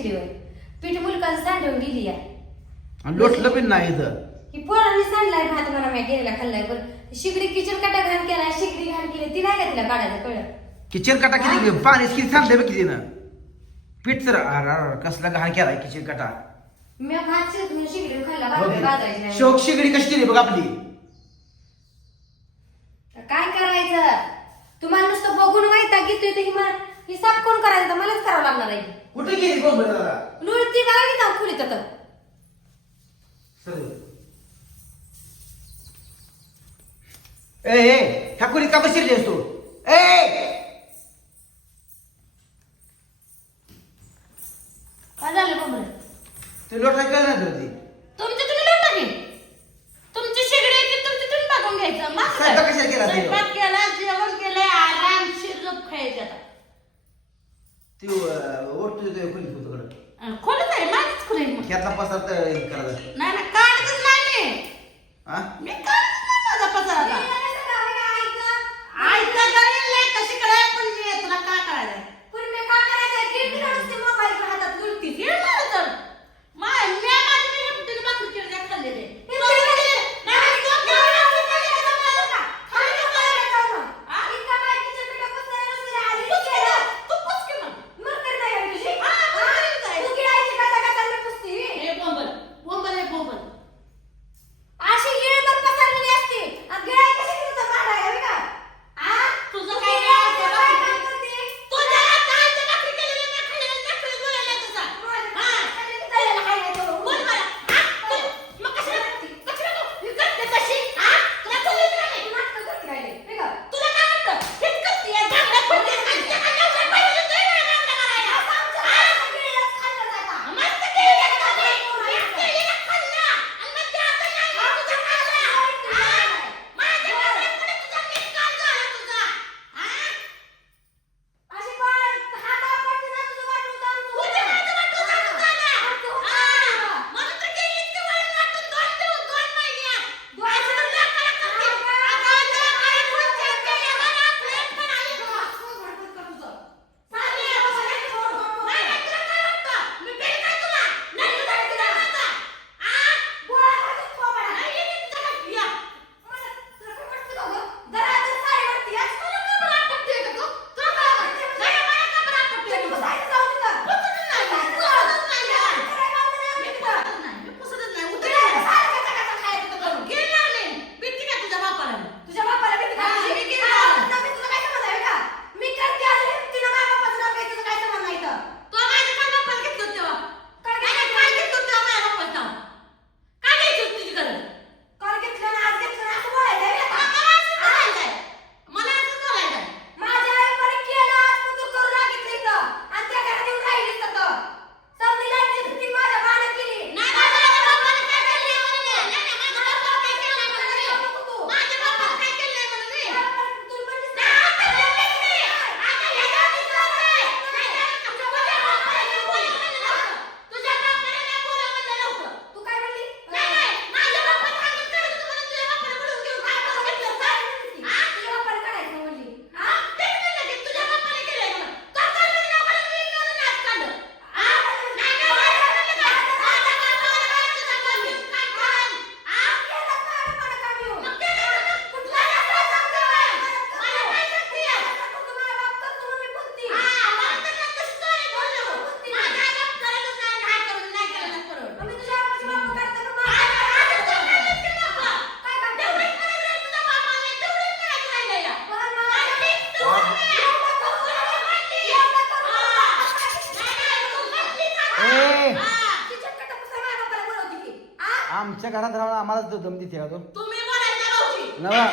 शिरीवर पीठ मुलकाच सांडून गेली लोटलं पण नाही इथं. ही पोरांनी सांडलाय भात म्हणा मी गेलेला खाल्लाय पण शिगडी किचन कटा घाण केला शिगडी घाण केली ती नाही का तिला काढायचं कळलं? किचन कटा किती पाणी किती सांगते बघ किती पीठ तर कसला घाण केलाय किचन काटा मी भात शिरत म्हणून शिगडी खाल्ला बाजायची शोक शिगडी कशी दिली बघ आपली? काय करायचं? तुम्हाला नुसतं बघून माहिती की तुम्ही हिसाब कोण करायचा? मलाच करावं लागणार आहे. कुठे गेली कोण बरं दादा? लुळती बघा की जाऊ खोलीत आता ए ए ह्या खोलीत का बसलेस तू? ए काय झालं ते लोटा केलं ना ती. तुम्ही लोटा घे. तुमची शेगडी आहे ती तुमची तुम्ही बघून घ्यायचं. मग केला ओट तुझ्या खोलीत होतो कडे खोलत आहे माझीच खोली आहे. ह्यातला पसार हे करायचा नाही ना काढतच नाही मी. हा घरात राहून आम्हालाच दम देते अजून तुम्ही बोलायचं नवा.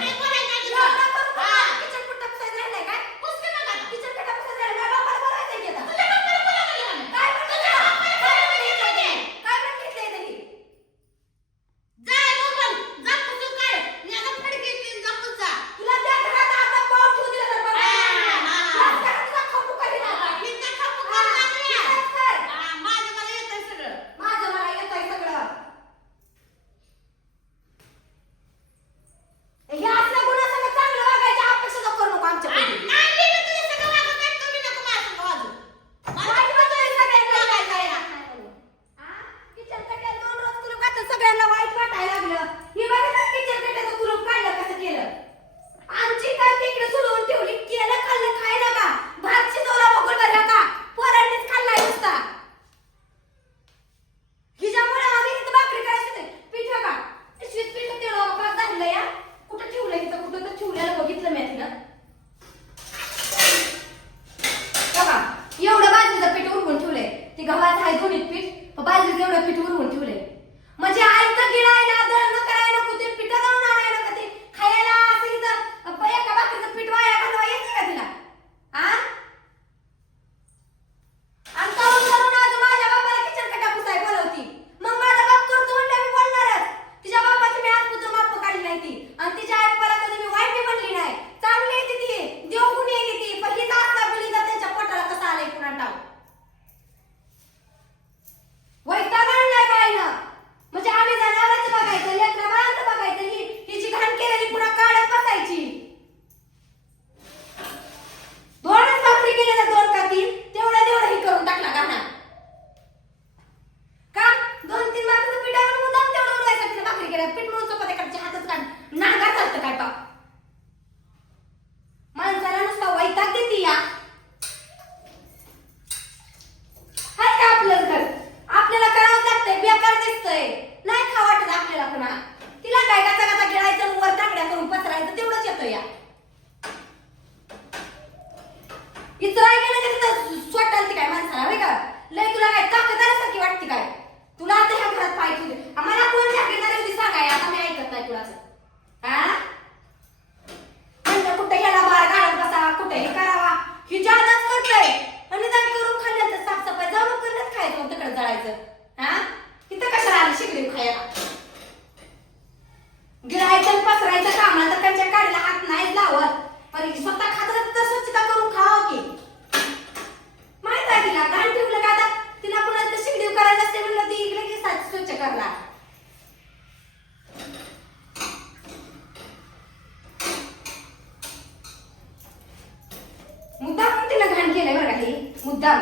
मुद्दाम.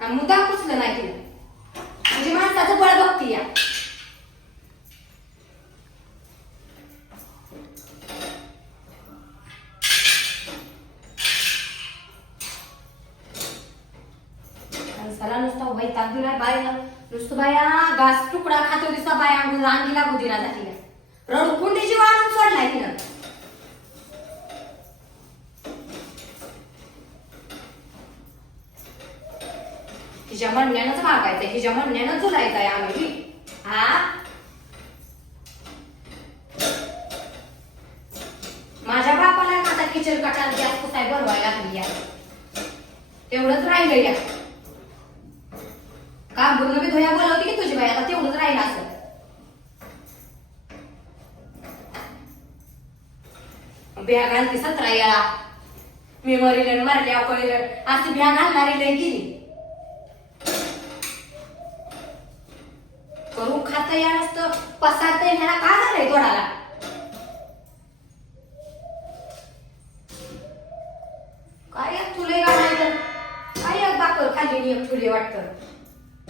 आणि मुद्दाम पुसलं नाही तिला? म्हणजे माणसाचं बळ बघते या. माणसाला नुसतं बाया घास तुकडा खातो दिसा बाया. अंगीला गोदीला झाली रडकुंडीची वाढून सोडलाय तिनं हिच्या म्हणण्यानंच मागायचंय हिच्या म्हणण्यानंच झुलायचंय आम्ही. हा? माझ्या बापाला माझा किचन कटात गॅस कुसाय भरवायला लागली या तेवढंच राहिलं या. का बोलून मी धोया बोलावते की तुझी बाई? आता तेवढंच राहिलं असं. भ्या घालते सतरा याला. मी मरिलन मारल्या पळलं असं बॅग घालणारी लय गेली. पसार तेल ह्याला का झालंय तोडाला?